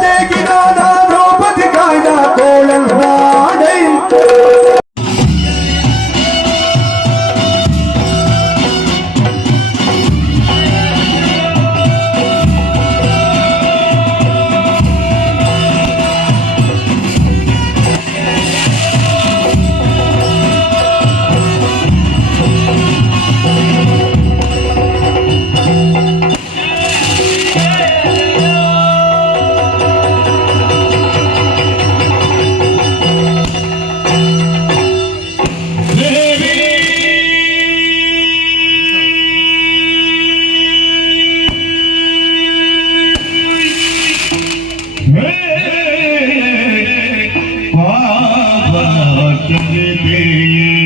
的な जगते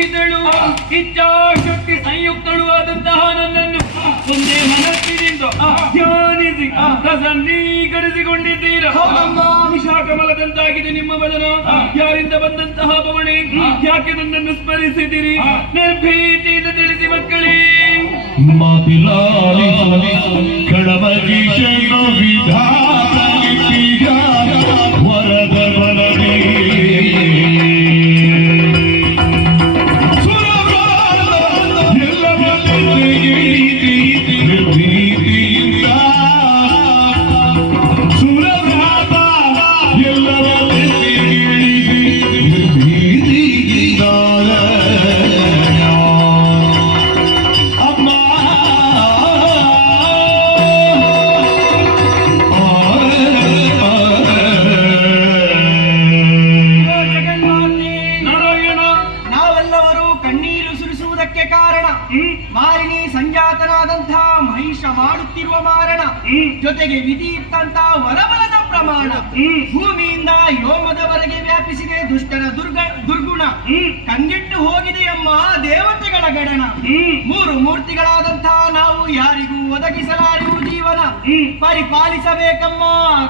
ಮಧ್ಯಂತರಹಿತಳು ಇಚ್ಛಾಶಕ್ತಿ ಸಂಯುಕ್ತಳು ಆದಂತಹ ನನ್ನನ್ನು ಒಂದೇ ಮನಸ್ಸಿನಿಂದ ಧ್ಯಾನಿಸಿ ಪ್ರಸನ್ನೀಕರಿಸಿಕೊಂಡಿದ್ದೀರ. ವಿಶಾಖಮಲದಂತಾಗಿದೆ ನಿಮ್ಮ ವದನ. ಯಾರಿಂದ ಬಂದಂತಹ ಬವಣೆ? ಯಾಕೆ ನನ್ನನ್ನು ಸ್ಮರಿಸಿದಿರಿ ನಿರ್ಭೀತಿಯಿಂದ ತಿಳಿಸಿ ಮಕ್ಕಳೇ. ಮಾತಿಲಾಲಿ ಹ್ಮ್ ಕಂಗೆಟ್ಟು ಹೋಗಿದೆಯಮ್ಮ ದೇವತೆಗಳ ಗಡನ. ಹ್ಮ್. ಮೂರು ಮೂರ್ತಿಗಳಾದಂತಹ ನಾವು ಯಾರಿಗೂ ಒದಗಿಸಲಾರಿವು ಜೀವನ. ಪರಿಪಾಲಿಸಬೇಕಮ್ಮ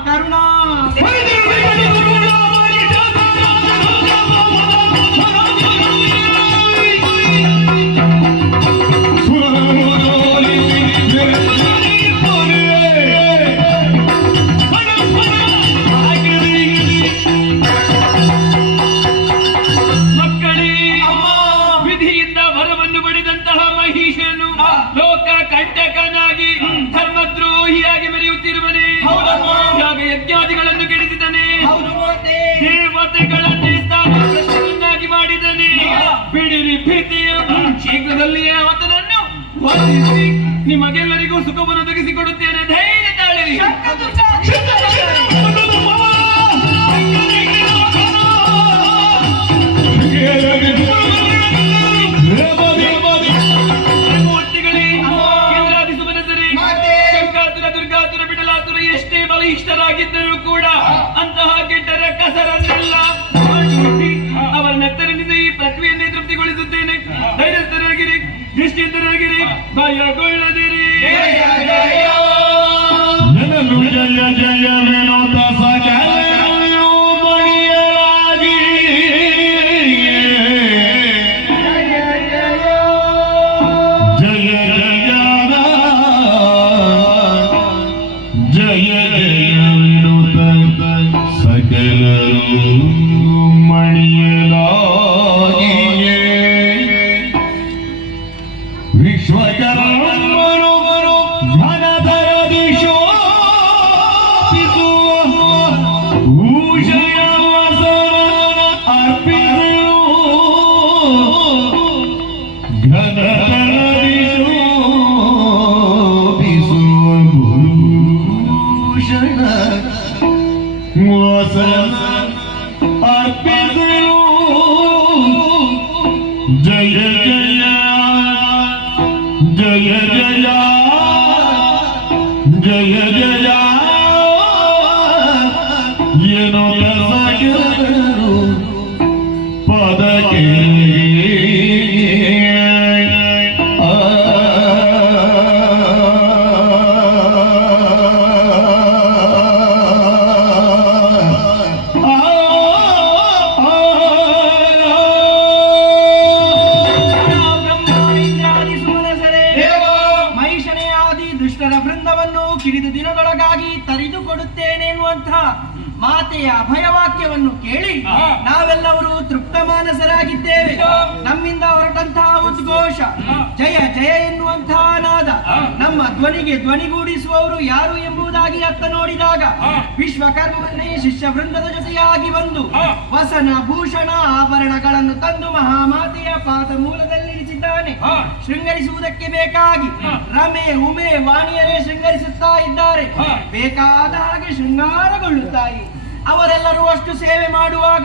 ಕರುಣಾ. ನಿಮಗೆಲ್ಲರಿಗೂ ಸುಖವನ್ನು ಒದಗಿಸಿಕೊಡುತ್ತೇನೆ ವಿಶ್ವಕರ್ಮರು ಘನಧರ ದಿಶೋ ಭೂಷಯ ಅರ್ಪಿಸು ಘನಧರ ದಿಶೋ ಭೂಷಣ ವಸನ ಅರ್ಪಿಸು ಜಯ ಮಾತೆಯ ಅಭಯವಾಕ್ಯವನ್ನು ಕೇಳಿ ನಾವೆಲ್ಲವರು ತೃಪ್ತ ಮಾನಸರಾಗಿದ್ದೇವೆ ನಮ್ಮಿಂದ ಹೊರಟಂತಹ ಉದ್ಘೋಷ. ಜಯ ಜಯ ಎನ್ನುವಂತಹ ನಾದ. ನಮ್ಮ ಧ್ವನಿಗೆ ಧ್ವನಿಗೂಡಿಸುವವರು ಯಾರು ಎಂಬುದಾಗಿ ಅತ್ತ ನೋಡಿದಾಗ ವಿಶ್ವಕರ್ಮನೇ ಶಿಷ್ಯ ವೃಂದದ ಜೊತೆಯಾಗಿ ಬಂದು ವಸನ ಭೂಷಣ ಆಭರಣಗಳನ್ನು ತಂದು ಮಹಾಮಾತೆಯ ಪಾದ ಮೂಲದಲ್ಲಿರಿಸಿದ್ದಾನೆ ಶೃಂಗರಿಸುವುದಕ್ಕೆ ಬೇಕಾಗಿ ರಮೆ ಉಮೆ ವಾಣಿಯರೇ ಶೃಂಗರಿಸುತ್ತಾ ಇದ್ದಾರೆ. ಬೇಕಾದ ಹಾಗೆ ಶೃಂಗಾರಗೊಳ್ಳುತ್ತಾಯಿ ಅವರೆಲ್ಲರೂ ಅಷ್ಟು ಸೇವೆ ಮಾಡುವಾಗ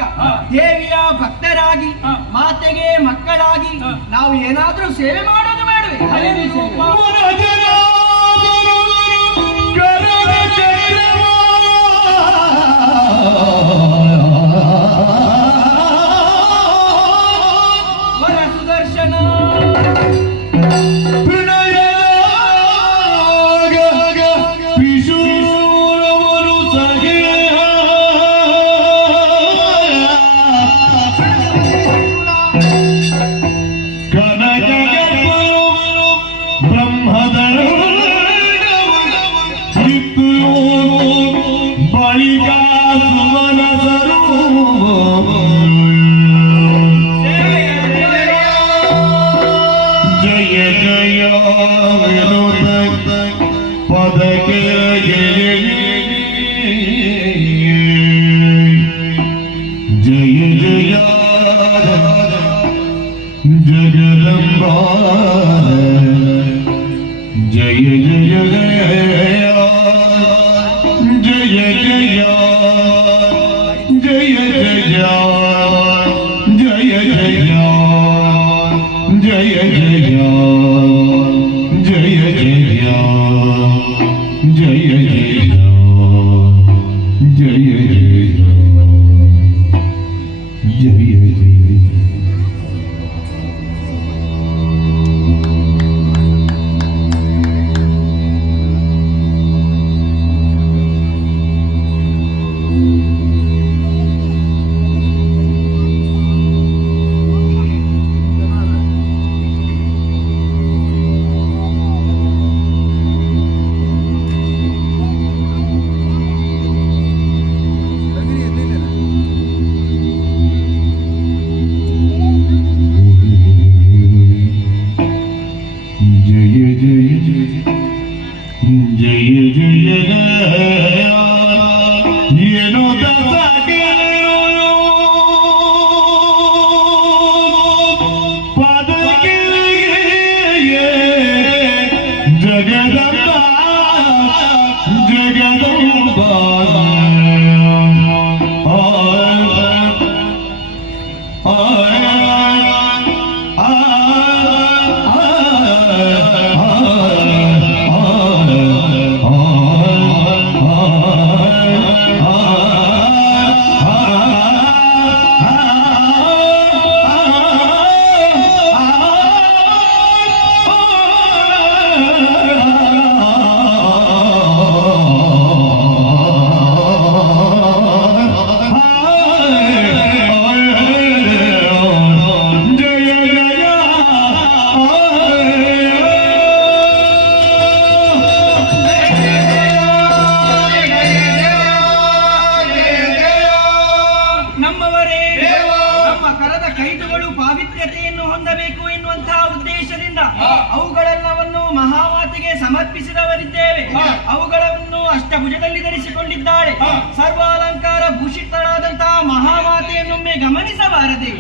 ದೇವಿಯ ಭಕ್ತರಾಗಿ ಮಾತೆಗೆ ಮಕ್ಕಳಾಗಿ ನಾವು ಏನಾದ್ರೂ ಸೇವೆ ಮಾಡೋದು ಬೇಡವೆ? Yeah, yeah. Yeah. up. ಕೈಟುಗಳು ಪಾವಿತ್ರ್ಯತೆಯನ್ನು ಹೊಂದಬೇಕು ಎನ್ನುವಂತಹ ಉದ್ದೇಶದಿಂದ ಅವುಗಳೆಲ್ಲವನ್ನು ಮಹಾಮಾತೆಗೆ ಸಮರ್ಪಿಸಿದವರಿದ್ದೇವೆ. ಅವುಗಳನ್ನು ಅಷ್ಟಭುಜದಲ್ಲಿ ಧರಿಸಿಕೊಂಡಿದ್ದಾಳೆ. ಸರ್ವಾಲಂಕಾರ ಮಹಾಮಾತೆಯನ್ನೊಮ್ಮೆ ಗಮನಿಸಬಾರದೆ.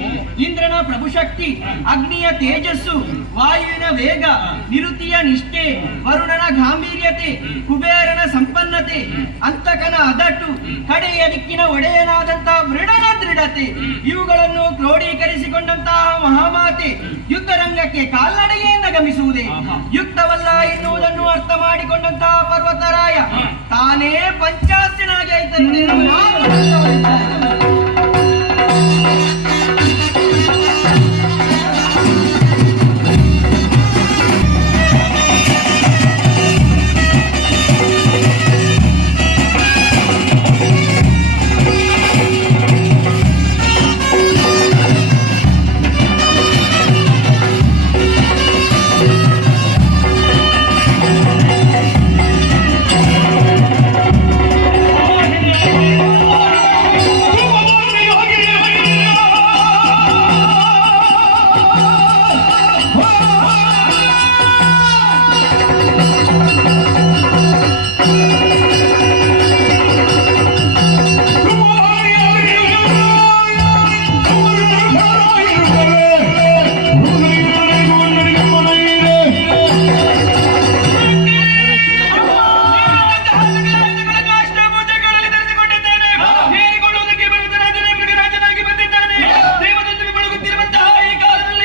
ಇಂದ್ರನ ಪ್ರಭುಶಕ್ತಿ, ಅಗ್ನಿಯ ತೇಜಸ್ಸು, ವಾಯುವಿನ ವೇಗ, ನಿರುತಿಯ ನಿಷ್ಠೆ, ವರುಣನ ಗಾಂಭೀರ್ಯತೆ, ಕುಬೇರನ ಸಂಪನ್ನತೆ ಅಂತಕನ ಅದಟ್ಟು ಕಡೆಯ ದಿಕ್ಕಿನ ಒಡೆಯನಾದಂತಹ ಮೃಡನ ದೃಢತೆ, ಇವುಗಳನ್ನು ಕ್ರೋಢೀಕರಿಸಿಕೊಂಡಂತಹ ಮಹಾಮಾತೆ ಯುದ್ಧರಂಗಕ್ಕೆ ಕಾಲ್ನಡೆಯಿಂದ ಗಮಿಸುವುದೇ ಯುಕ್ತವಲ್ಲ ಎನ್ನುವುದನ್ನು ಅರ್ಥ ಮಾಡಿಕೊಂಡಂತಹ ಪರ್ವತರಾಯ. ತಾನೇ ಪಂಚಾಸ್ಯನಾಗಿ ಆಯ್ತಂತೆ.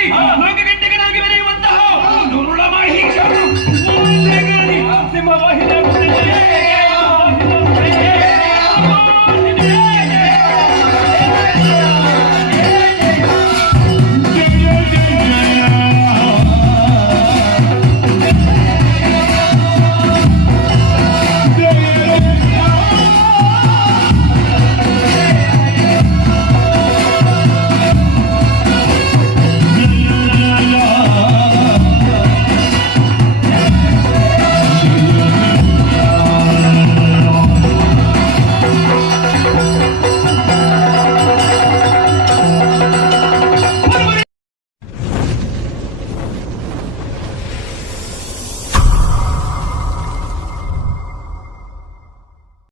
Hallelujah.